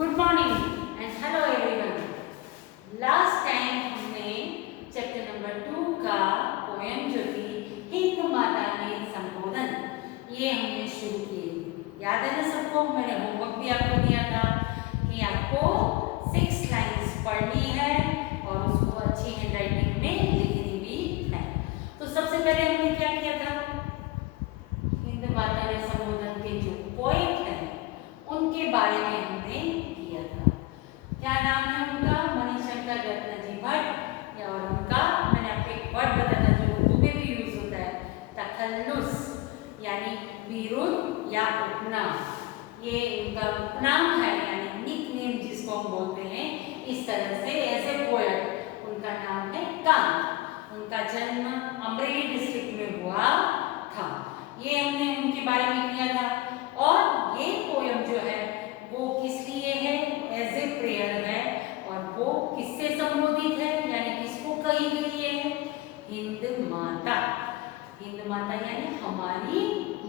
Good morning and hello everyone. Last time हमने chapter number 2 का poem जो थी हिंद माता ने संबोधन, ये हमने शुरू किए। याद है ना सबको? मैंने होमवर्क भी आपको दिया था कि आपको 6 लाइन्स पढ़नी है और उसको अच्छी हैंडराइटिंग में लिखनी भी है। तो सबसे पहले हमने क्या किया था? हिंद माता ने संबोधन के जो पोएट हैं उनके बारे में हमने किया था। क्या नाम है उनका? मणिशंकर रत्न जी भट्ट। और उनका मैंने आपको एक वर्ड बताया था जो उर्दू में भी यूज होता है, तखल्लुस, यानी बिरुद या उपनाम। ये उनका उपनाम है, यानी निक नेम जिसको हम बोलते हैं। इस तरह से एज ए पोएट उनका नाम है कांत। उनका जन्म अमरेली डिस्ट्रिक्ट में हुआ था। ये हमने उनके बारे में किया था। और ये पोयम जो है वो किस लिए है? एज ए प्रेयर है। और वो किससे संबोधित है, यानी किसको कही गई है? हिंद माता। हिंद माता यानी हमारी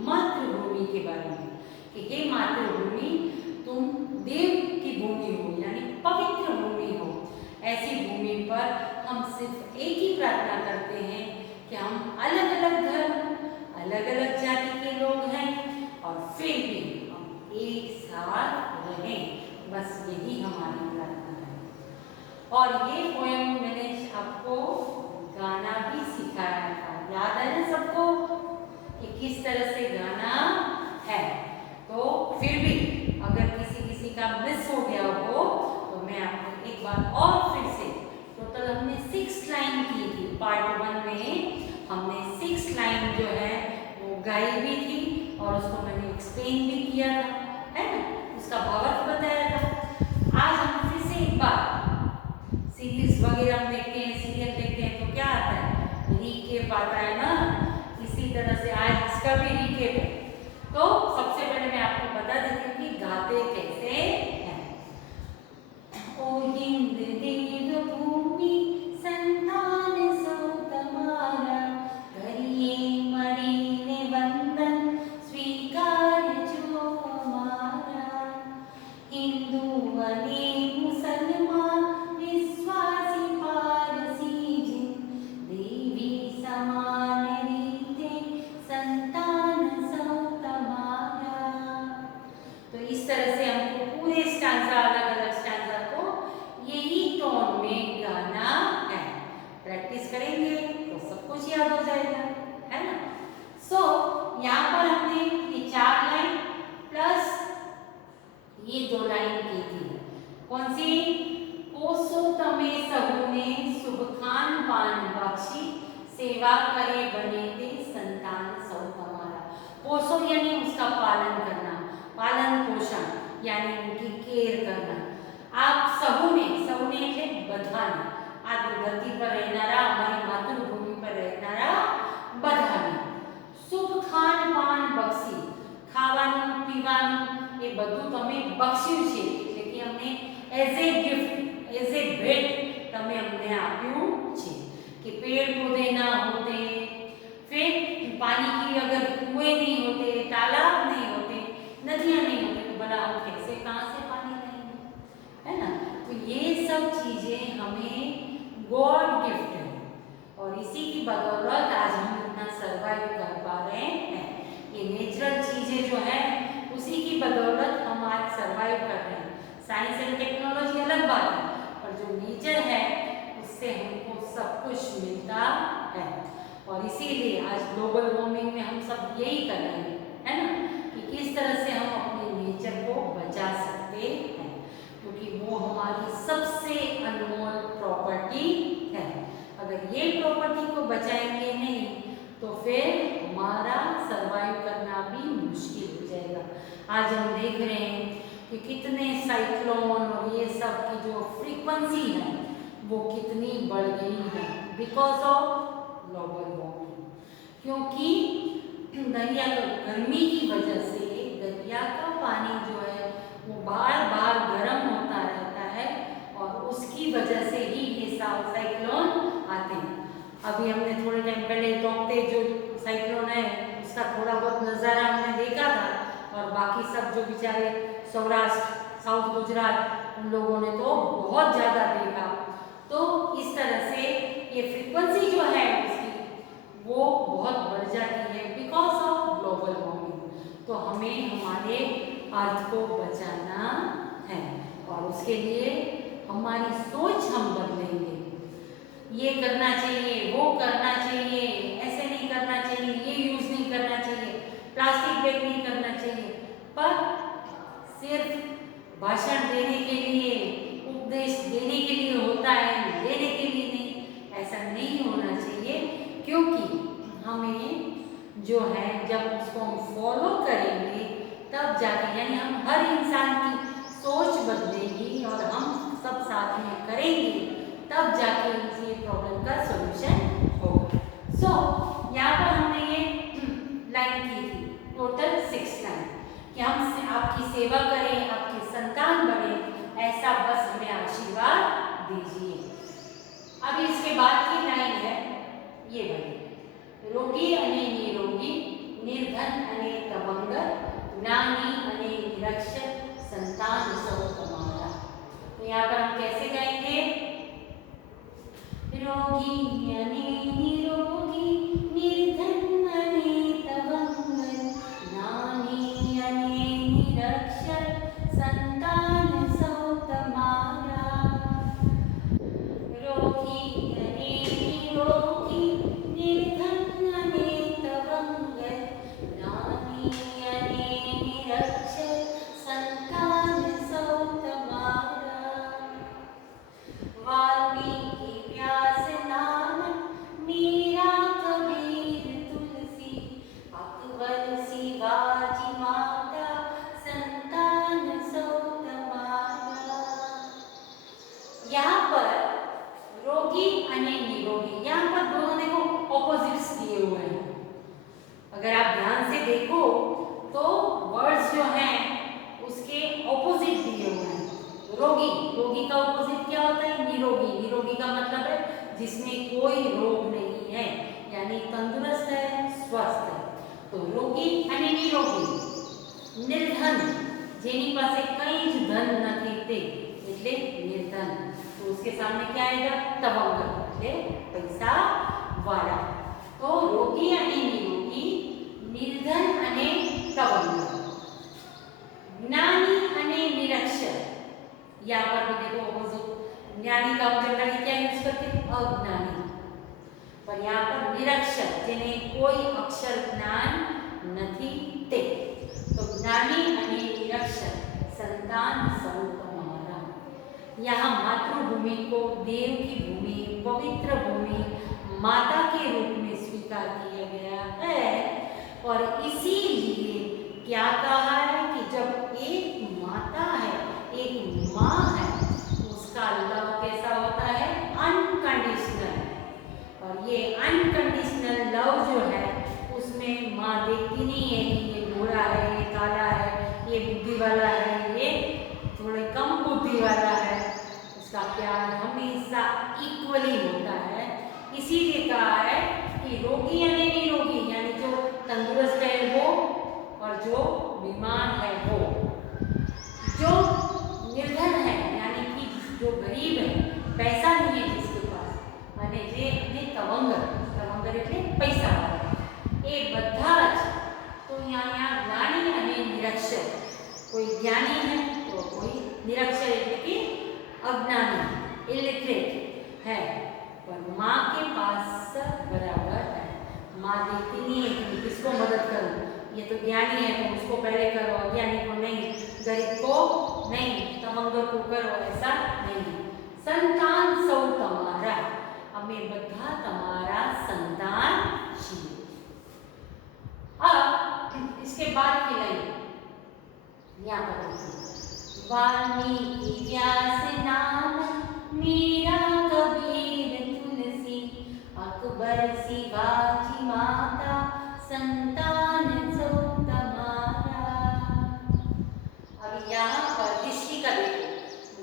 मातृभूमि के बारे में कि हे मातृभूमि, तुम देव की भूमि हो, यानी पवित्र भूमि हो। ऐसी भूमि पर हम सिर्फ एक ही प्रार्थना करते हैं कि हम अलग अलग धर्म, अलग अलग जाति के लोग हैं और फिर भी हम एक साथ रहें। बस यही हमारी प्रार्थना है। और ये पोएम मैंने आपको गाना भी सिखाया था। याद है ना सबको कि किस तरह से गाना है? तो फिर भी अगर किसी का मिस हो गया हो तो मैं आपको एक बार और फिर से, टोटल हमने 6 लाइन की थी। पार्ट 1 में हमने 6 लाइन जो है वो गाई भी थी और उसको मैंने एक्सप्लेन भी किया था, है ना? उसका भावार्थ बताया था। आज हम फिर से एक बार सीरीज वगैरह हम देखते हैं, सीरियल देखते हैं तो क्या आता है? रीकेप आता है ना। इसी तरह से आज इसका भी रीकेप है। तो सबसे पहले मैं आपको बता देती हूँ कि गाते कैसे हैं। ओ हिंद देव भूमि संतान सो तुम्हारा, करिए मरीने वंदन स्वीकार जो हमारा। हिंदू बने मुसलमान विश्वासी पारसी जिन, देवी समान रीते संतान सो तुम्हारा। तो इस तरह से हमको पूरे स्टांजा, अलग अलग स्टांजा को यही टोन में गाना है। प्रैक्टिस करेंगे तो सब कुछ याद हो जाएगा, है ना? सो यहाँ पर हमने ये 4 लाइन प्लस ये 2 लाइन की थी। कौन सी? पोसो तमे सहुने शुभ खान पान बख्शी, सेवा करे बने ते संतान सौ तुम्हारा। पोसो यानी उसका पालन करना, पालन पोषण यानी उनकी केयर करना। आप सहुने, सहुने એટલે બધાને, આ ધરતી પર રહેનારા, અમારી માતૃભૂમિ પર રહેનારા બધાને શુભ ખાન પાન બક્ષી, ખાવાનું પીવાનું એ બધું તમે બક્ષ્યું છે, એટલે કે અમને as a gift, as a ભેટ તમે અમને આપ્યું છે कि पेड़ पौधे ना होते, फिर पानी की अगर कुएं नहीं होते, तालाब नहीं होते, नदियां नहीं होते तो भला हम कैसे, कहाँ से पानी लाएंगे, है ना? तो ये सब चीजें हमें गॉड गिफ्ट है और इसी की बदौलत आज हम इतना सर्वाइव कर पा रहे हैं। ये नेचुरल चीजें जो है उसी की बदौलत हम आज सर्वाइव कर रहे हैं। साइंस एंड टेक्नोलॉजी अलग बात है, पर जो नेचर है उससे हमको सब कुछ मिलता है। और इसीलिए आज ग्लोबल वार्मिंग में हम सब यही कर रहे हैं, है ना, कि किस तरह से हम अपने नेचर को बचा सकते हैं, क्योंकि वो हमारी सबसे अनमोल प्रॉपर्टी है। अगर ये प्रॉपर्टी को बचाएंगे नहीं तो फिर हमारा सर्वाइव करना भी मुश्किल हो जाएगा। आज हम देख रहे हैं कि कितने साइक्लोन और ये सब की जो फ्रीक्वेंसी है वो कितनी बढ़ गई है बिकॉज ऑफ ग्लोबल वार्मिंग। क्योंकि दरिया की गर्मी की वजह से दरिया का पानी जो है वो बार बार गर्म होता रहता है और उसकी वजह से ही ये साइक्लोन आते हैं। अभी हमने थोड़े टाइम पहले तोकते जो साइक्लोन है उसका थोड़ा बहुत नज़ारा हमने देखा था और बाकी सब जो बेचारे सौराष्ट्र साउथ गुजरात, उन लोगों ने तो बहुत ज़्यादा देखा। तो इस तरह से ये फ्रीक्वेंसी जो है उसकी वो बहुत बढ़ जाती है बिकॉज ऑफ ग्लोबल वार्मिंग। तो हमें हमारे अर्थ को बचाना है और उसके लिए हमारी सोच हम बदलेंगे। ये करना चाहिए, वो करना चाहिए, ऐसे नहीं करना चाहिए, ये यूज नहीं करना चाहिए, प्लास्टिक बैग नहीं करना चाहिए, पर सिर्फ भाषण देने के लिए, उपदेश देने के लिए होता है, देने के लिए नहीं। ऐसा नहीं होना चाहिए क्योंकि हमें जो है जब उसको हम फॉलो करेंगे तब जाके, यानी हम हर इंसान की सोच बदलेगी और हम सब साथ में करेंगे तब जाके इसी प्रॉब्लम का सॉल्यूशन होगा। सो यहाँ पर हमने ये लाइन की थी, टोटल 6 लाइन, कि हम आपकी सेवा करें, आपकी संतान बने, ऐसा बस हमें आशीर्वाद दीजिए। अभी इसके बाद की लाइन है ये वाली, रोगी अने निरोगी, निर्धन अने तमंग, ज्ञानी अने निरक्षर, संतान सौ तुम्हारा। तो यहाँ पर हम कैसे गाएंगे? रोगी अने निरोगी, निर्धन अने तमंग, ज्ञानी अने निरक्षर, संतान सौ तुम्हारा। रोगी अने निरोगी, निर्धन अने तमंग, ज्ञानी अने निरक्षर, संतान सौ तुम्हारा। वाल्मीकि व्यास नामक, मीरा कबीर तुलसी, अकबर शिवाजी माता, संतान सौ तुम्हारा। यहाँ पर रोगी अने निरोगी, यहाँ पर दोनों देखो ऑपोजिट्स दिए हुए हैं। अगर आप ध्यान से देखो तो वर्ड्स जो हैं उसके ऑपोजिट दिए हुए हैं। रोगी, रोगी का ऑपोजिट क्या होता है? निरोगी। निरोगी का मतलब है जिसमें कोई रोग नहीं है, यानी तंदुरुस्त है, स्वस्थ है। तो रोगी अने निरोगी। निर्धन, जेनी पासे कई ज धन નથી તે એટલે निर्धन। तो उसके सामने क्या आएगा? तवंग, એટલે पैसा वाला। तो रोगी अने निरोगी, निर्धन अने तवंग, ज्ञानी अने निरक्षर। यहाँ पर भी देखो ऑपोजिट, ज्ञानी का जनरली क्या यूज करते हैं? अज्ञानी। पर यहाँ पर निरक्षर, जिन्हें कोई अक्षर ज्ञान नहीं ते। तो ज्ञानी अने निरक्षर, संतान सौ तुम्हारा। यहाँ मातृभूमि को देव की भूमि, पवित्र भूमि, माता के रूप में स्वीकार किया गया है। और इसीलिए क्या कहा है कि जब एक माता है, एक माँ है, उसका लव कैसा होता है? अनकंडीशनल। और ये अनकंडीशनल लव जो है उसमें माँ देखती नहीं है कि ये गोरा है, ये काला है, ये बुद्धि वाला है, ये थोड़े कम बुद्धि वाला है। उसका प्यार हमेशा इक्वली होता है। इसीलिए कहा है कि रोगी यानी निरोगी, यानी जो तंदुरुस्त है वो और जो बीमार है वो, जो निर्धन है यानी कि जो गरीब है, पैसा नहीं है जिसके पास, અને જે ને તવંગર, તવંગર એટલે પૈસા વાળા, એ બધા જ। તો અહીંયા જ્ઞાની અને નિરક્ષર, કોઈ જ્ઞાની है तो कोई निरक्षर એટલે कि अज्ञानी, इलिटरेट है। पर माँ के पास बराबर है। माँ देखती नहीं है कि किसको मदद करूँ, ये तो ज्ञानी है तो उसको पहले करो, अज्ञानी को नहीं, गरीब को नहीं, तवंगर को करो, ऐसा नहीं। संतान सौ तुम्हारा, हमें बधा तमारा संतान छीए। अब इसके बाद की लाइन यहाँ पर देखिए, वाल्मीकि व्यास नाम, मीरा कबीर तुलसी, अकबर शिवाजी माता, संतान सौ तुम्हारा। अब यहाँ पर हिस्ट्री का देखो,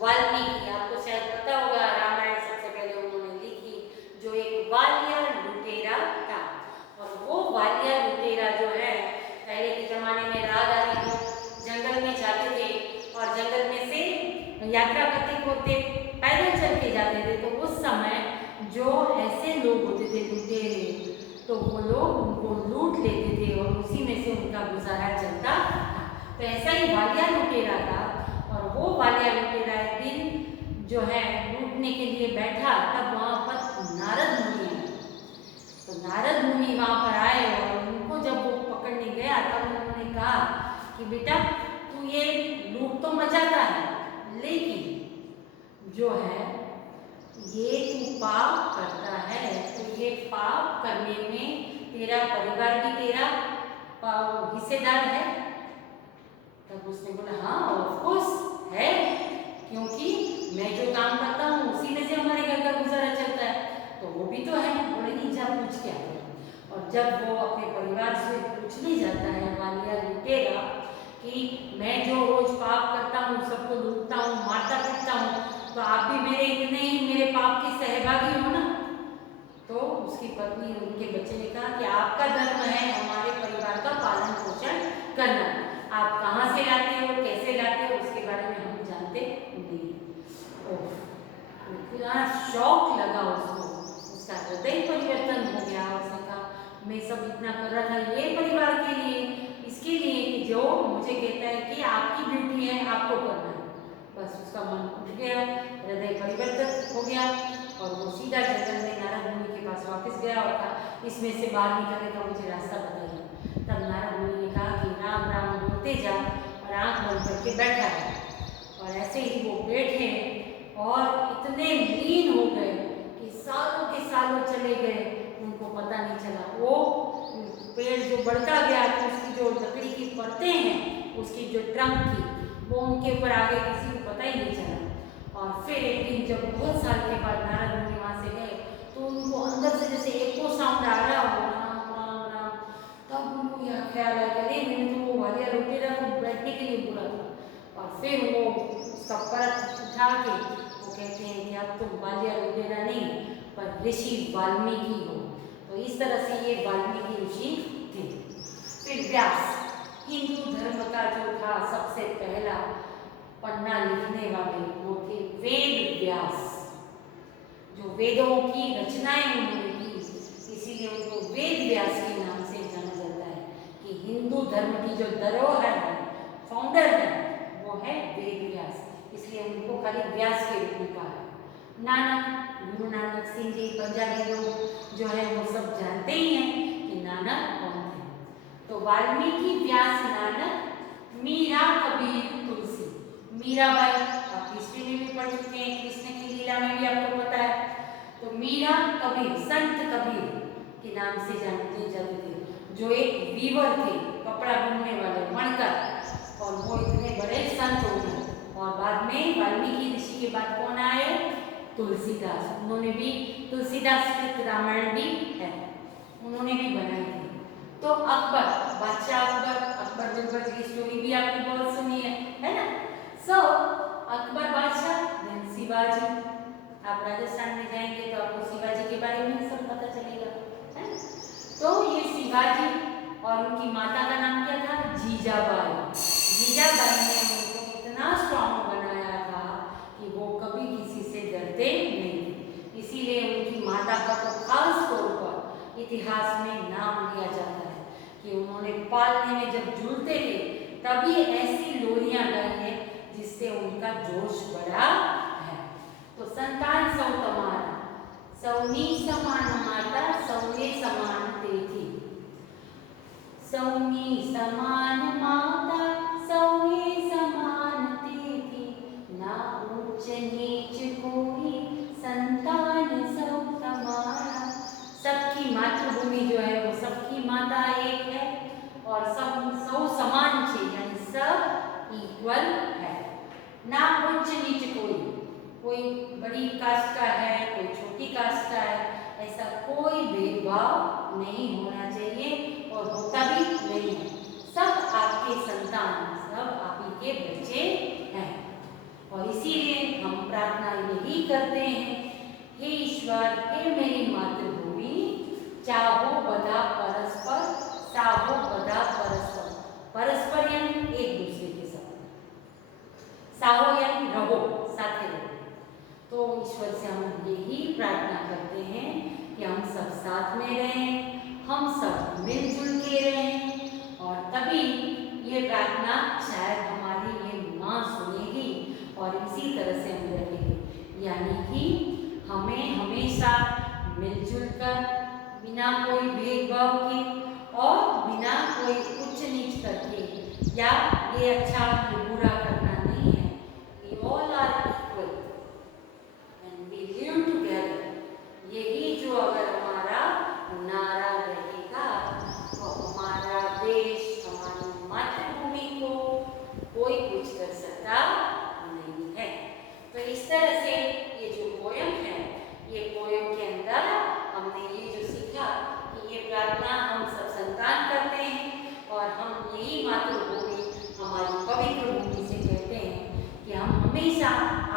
वाल्मीकि, आपको शायद पता होगा रामायण सबसे पहले उन्होंने लिखी, जो एक वालिया लुटेरा था। और वो वालिया लुटेरा जो है, पहले के जमाने में राहदारी लोग जंगल में जाते थे और जंगल में से यात्रा करते होते पैदल चल के जाते थे, तो उस समय जो ऐसे लोग होते थे लुटेरे, तो वो लोग उनको लूट लेते थे और उसी में से उनका गुजारा चलता था। तो ऐसा ही वालिया लुटेरा था, और वो वालिया लुटेरा एक दिन जो है लूटने के लिए बैठा, तब वहाँ पर नारद मुनि आए। तो नारद मुनि वहाँ पर आए और उनको जब वो पकड़ने गया तब उन्होंने कहा कि बेटा तू ये लूट तो मचाता है, लेकिन जो है ये तू पाप करता है, तो ये पाप करने में तेरा परिवार भी तेरा हिस्सेदार है। तब उसने बोला हाँ ऑफ कोर्स है, क्योंकि मैं जो काम करता हूँ उसी में से हमारे घर का गुजारा चलता है, तो वो भी तो है। बोले नहीं जा पूछ के आए। और जब वो अपने परिवार से पूछने जाता है वालिया लुटेरा कि मैं जो रोज पाप करता हूँ, सबको लूटता हूँ, मारता पीटता हूँ, तो आप भी मेरे इतने ही मेरे पाप के सहभागी हो ना। तो उसकी पत्नी उनके बच्चे ने कहा कि आपका धर्म है हमारे परिवार का पालन पोषण करना, आप कहाँ से लाते हो, कैसे लाते हो, उसके बारे में हम जानते नहीं। इतना शौक लगा उसको, उसका हृदय परिवर्तन हो गया। उसने कहा मैं सब इतना कर रहा था ये परिवार के लिए, इसके लिए कि जो मुझे कहता है कि आपकी ड्यूटी है, आपको करना है। बस उसका मन उठ गया, हृदय परिवर्तन हो गया, और वो सीधा जंगल में नारद मुनि के पास वापस गया और कहा इसमें से बाहर निकलने का मुझे रास्ता बताइए। तब नारद मुनि ने कहा कि राम राम बोलते जा और आँख बंद करके बैठा है। और ऐसे ही वो बैठे और इतने लीन हो गए कि सालों के सालों चले गए, उनको पता नहीं चला। वो पेड़ जो बढ़ता गया तो उसकी जो लकड़ी की परतें हैं, उसकी जो ट्रंक थी, वो उनके ऊपर आ गए, किसी को पता ही नहीं चला। और फिर एक दिन जब बहुत साल के बाद नारद मुनि वहाँ से गए, तो उनको अंदर से जैसे एको साउंड आ रहा हो राम राम राम, तब उनको यह ख्याल आया कि अरे मैंने तो वो वालिया लुटेरा को बैठने के लिए बोला था। और फिर वो उसका परत उठा के वो कहते हैं कि अब तुम वालिया लुटेरा नहीं पर ऋषि वाल्मीकि हो। तो इस तरह से ये वाल्मीकि ऋषि थे। फिर व्यास, हिंदू धर्म का जो था सबसे पहला पन्ना लिखने वाले वो थे वेद व्यास, जो वेदों की रचनाएं उन्होंने की, इसीलिए उनको वेद व्यास के नाम से जाना जाता है कि हिंदू धर्म की जो धरोहर है, फाउंडर है, वो है वेद व्यास, इसलिए उनको खाली व्यास के रूप में कहा है। नानक, गुरु नानक सिंह जी, पंजाबी लोग जो है वो सब जानते ही हैं कि नानक कौन है। तो वाल्मीकि, व्यास, नानक, मीरा, कबीर, तुलसी। मीराबाई आप हिस्ट्री में भी पढ़ चुके हैं, कृष्ण की लीला में भी आपको पता है। तो मीरा, कबीर, संत कबीर के नाम से जानते जाते थे, जो एक वीवर थे, कपड़ा बुनने वाले, बनकर, और वो इतने बड़े संत हो गए। और बाद में वाल्मीकि ऋषि के बाद कौन आए? तुलसीदास। उन्होंने भी, तुलसीदास कृत रामायण भी है, उन्होंने भी बनाई थी। तो अकबर, बादशाह अकबर, अकबर बिरबल की स्टोरी भी आपने बहुत सुनी है ना। सो अकबर बादशाह, देन शिवाजी। आप राजस्थान में जाएंगे तो आपको शिवाजी के बारे में सब पता चलेगा, है। तो ये शिवाजी और उनकी माता का नाम क्या था? जीजाबाई। जीजाबाई ने उनको इतना स्ट्रॉन्ग बनाया था कि वो कभी किसी से डरते नहीं थे, इसीलिए उनकी माता का तो खास तौर पर इतिहास में नाम लिया जाता है कि उन्होंने पालने में जब झूलते थे तभी ऐसी लोरियां गाई हैं जिससे उनका जोश बढ़ा है। तो संतान सौ तमारा, सौनी समान माता, सौने समान तेथी। सौनी समान माता, सौने समान तेथी, ना ऊंच नीच कोई, संतान सौ तमारा। सबकी मातृभूमि जो है वो सबकी माता एक है, और सब सौ समान छे, यानी सब इक्वल है। ना उच्च नीच कोई बड़ी कास्ट का है, कोई छोटी कास्ट का है, ऐसा कोई भेदभाव नहीं होना चाहिए और होता भी नहीं है। सब आपके संतान, सब आप ही के बच्चे हैं। और इसीलिए हम प्रार्थना यही करते हैं, हे ईश्वर, हे मेरी मातृभूमि, चाहो बधा परस्पर, चाहो बधा परस्पर। परस्पर यानी एक दूसरे के साथ, साहो यानी रहो, ईश्वर से हम यही प्रार्थना करते हैं कि हम सब साथ में रहें, हम सब मिलजुल के रहें, और तभी ये प्रार्थना शायद हमारी ये माँ सुनेगी और इसी तरह से हम रहेंगे। यानी कि हमें हमेशा मिलजुल कर, बिना कोई भेदभाव के और बिना कोई उच्च नीच करके या ये अच्छा ये बुरा करना नहीं है। We all are equal and we live together। यही जो अगर हमारा नारा रहेगा तो हमारा देश, हमारी मातृभूमि को कोई कुछ कर सकता नहीं है। तो इस तरह से ये जो पोयम है, ये पोयम के अंदर हमने ये जो सीखा कि ये प्रार्थना हम सब संतान करते हैं और हम यही मातृभूमि, हमारी पवित्र भूमि से कहते हैं कि हम हमेशा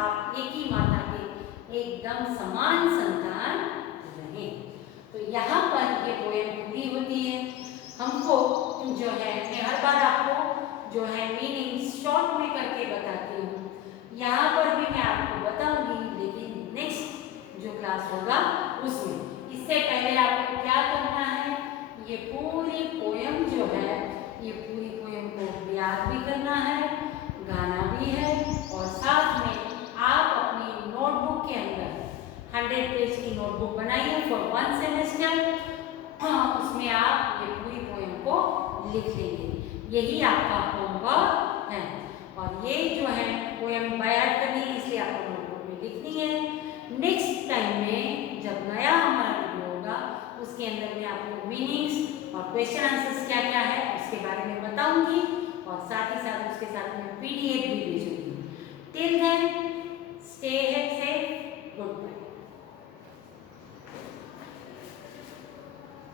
आप एक ही माता के एकदम समान संतान रहें। तो यहाँ पर ये पोयम पूरी होती है। हमको जो है, मैं हर बार आपको जो है मीनिंग शॉर्ट में करके बताती हूँ, यहाँ पर भी मैं आपको बताऊंगी, लेकिन नेक्स्ट जो क्लास होगा उसमें। इससे पहले आपको क्या करना है, ये पूरी पोयम जो है, ये पूरी पोयम को याद भी करना है, गाना भी है, और साथ में आप अपनी नोटबुक के अंदर 100 पेज की नोटबुक बनाइए फॉर 1 सेमेस्टर। उसमें आप ये पूरी पोयम को लिख लेंगे। यही आपका होमवर्क है। और ये जो है पोयम बाय हार्ट करनी है, इसलिए आपको नोटबुक में लिखनी है। नेक्स्ट टाइम में जब नया हमारा वीडियो होगा, उसके अंदर मैं आपको मीनिंग्स और क्वेश्चन आंसर्स क्या क्या है उसके बारे में बताऊंगी, और साथ ही साथ उसके साथ में PDF